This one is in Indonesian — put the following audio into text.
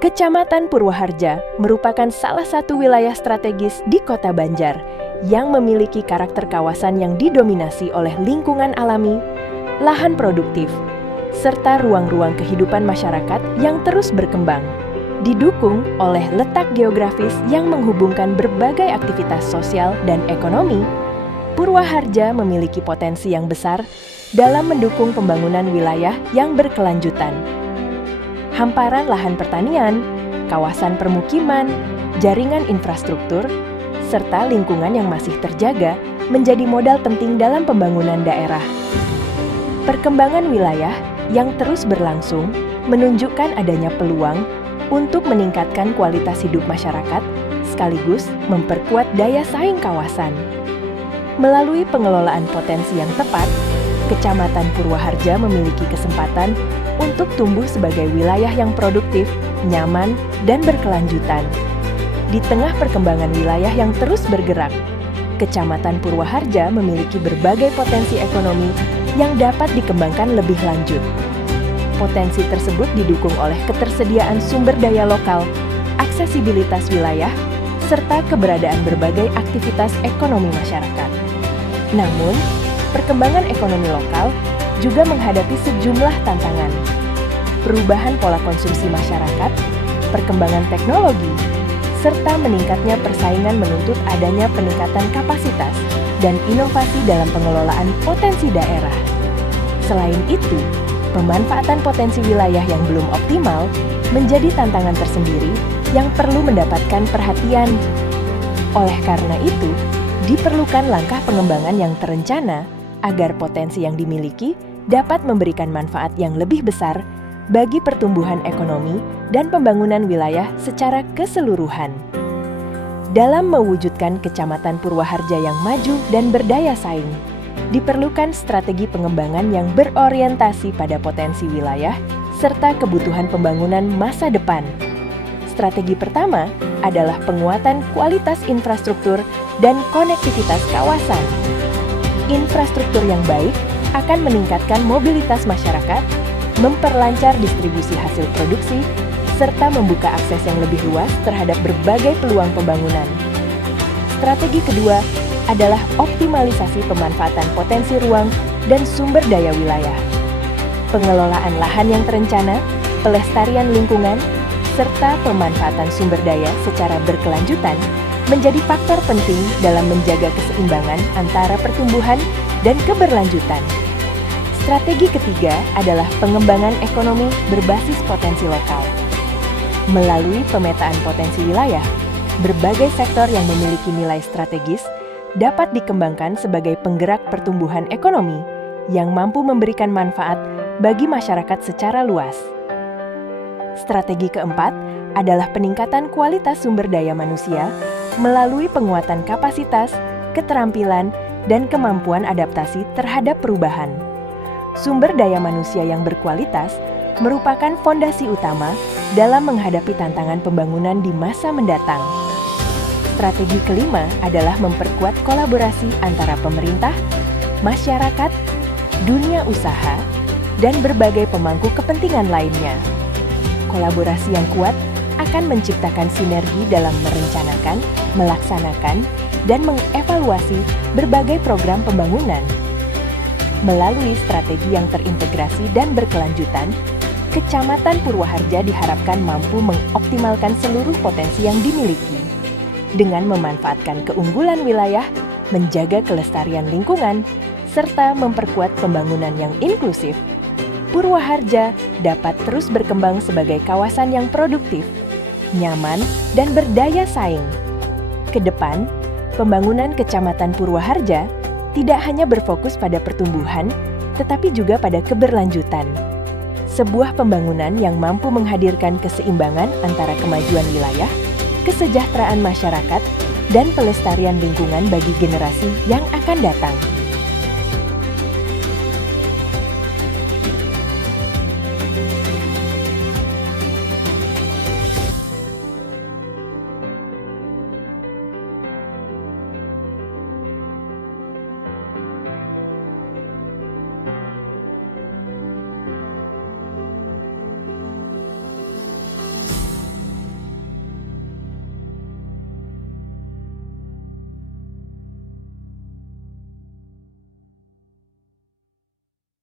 Kecamatan Purwaharja merupakan salah satu wilayah strategis di Kota Banjar yang memiliki karakter kawasan yang didominasi oleh lingkungan alami, lahan produktif, serta ruang-ruang kehidupan masyarakat yang terus berkembang. Didukung oleh letak geografis yang menghubungkan berbagai aktivitas sosial dan ekonomi, Purwaharja memiliki potensi yang besar dalam mendukung pembangunan wilayah yang berkelanjutan. Hamparan lahan pertanian, kawasan permukiman, jaringan infrastruktur, serta lingkungan yang masih terjaga menjadi modal penting dalam pembangunan daerah. Perkembangan wilayah yang terus berlangsung menunjukkan adanya peluang untuk meningkatkan kualitas hidup masyarakat sekaligus memperkuat daya saing kawasan. Melalui pengelolaan potensi yang tepat, Kecamatan Purwaharja memiliki kesempatan untuk tumbuh sebagai wilayah yang produktif, nyaman, dan berkelanjutan. Di tengah perkembangan wilayah yang terus bergerak, Kecamatan Purwaharja memiliki berbagai potensi ekonomi yang dapat dikembangkan lebih lanjut. Potensi tersebut didukung oleh ketersediaan sumber daya lokal, aksesibilitas wilayah, serta keberadaan berbagai aktivitas ekonomi masyarakat. Namun, perkembangan ekonomi lokal juga menghadapi sejumlah tantangan. Perubahan pola konsumsi masyarakat, perkembangan teknologi, serta meningkatnya persaingan menuntut adanya peningkatan kapasitas dan inovasi dalam pengelolaan potensi daerah. Selain itu, pemanfaatan potensi wilayah yang belum optimal menjadi tantangan tersendiri yang perlu mendapatkan perhatian. Oleh karena itu, diperlukan langkah pengembangan yang terencana agar potensi yang dimiliki dapat memberikan manfaat yang lebih besar bagi pertumbuhan ekonomi dan pembangunan wilayah secara keseluruhan. Dalam mewujudkan Kecamatan Purwaharja yang maju dan berdaya saing, diperlukan strategi pengembangan yang berorientasi pada potensi wilayah serta kebutuhan pembangunan masa depan. Strategi pertama adalah penguatan kualitas infrastruktur dan konektivitas kawasan. Infrastruktur yang baik akan meningkatkan mobilitas masyarakat, memperlancar distribusi hasil produksi, serta membuka akses yang lebih luas terhadap berbagai peluang pembangunan. Strategi kedua adalah optimalisasi pemanfaatan potensi ruang dan sumber daya wilayah. Pengelolaan lahan yang terencana, pelestarian lingkungan, serta pemanfaatan sumber daya secara berkelanjutan menjadi faktor penting dalam menjaga keseimbangan antara pertumbuhan dan keberlanjutan. Strategi ketiga adalah pengembangan ekonomi berbasis potensi lokal. Melalui pemetaan potensi wilayah, berbagai sektor yang memiliki nilai strategis dapat dikembangkan sebagai penggerak pertumbuhan ekonomi yang mampu memberikan manfaat bagi masyarakat secara luas. Strategi keempat adalah peningkatan kualitas sumber daya manusia melalui penguatan kapasitas, keterampilan, dan kemampuan adaptasi terhadap perubahan. Sumber daya manusia yang berkualitas merupakan fondasi utama dalam menghadapi tantangan pembangunan di masa mendatang. Strategi kelima adalah memperkuat kolaborasi antara pemerintah, masyarakat, dunia usaha, dan berbagai pemangku kepentingan lainnya. Kolaborasi yang kuat akan menciptakan sinergi dalam merencanakan, melaksanakan, dan mengevaluasi berbagai program pembangunan. Melalui strategi yang terintegrasi dan berkelanjutan, Kecamatan Purwaharja diharapkan mampu mengoptimalkan seluruh potensi yang dimiliki. Dengan memanfaatkan keunggulan wilayah, menjaga kelestarian lingkungan, serta memperkuat pembangunan yang inklusif, Purwaharja dapat terus berkembang sebagai kawasan yang produktif, nyaman, dan berdaya saing. Kedepan, pembangunan Kecamatan Purwaharja tidak hanya berfokus pada pertumbuhan, tetapi juga pada keberlanjutan. Sebuah pembangunan yang mampu menghadirkan keseimbangan antara kemajuan wilayah, kesejahteraan masyarakat, dan pelestarian lingkungan bagi generasi yang akan datang.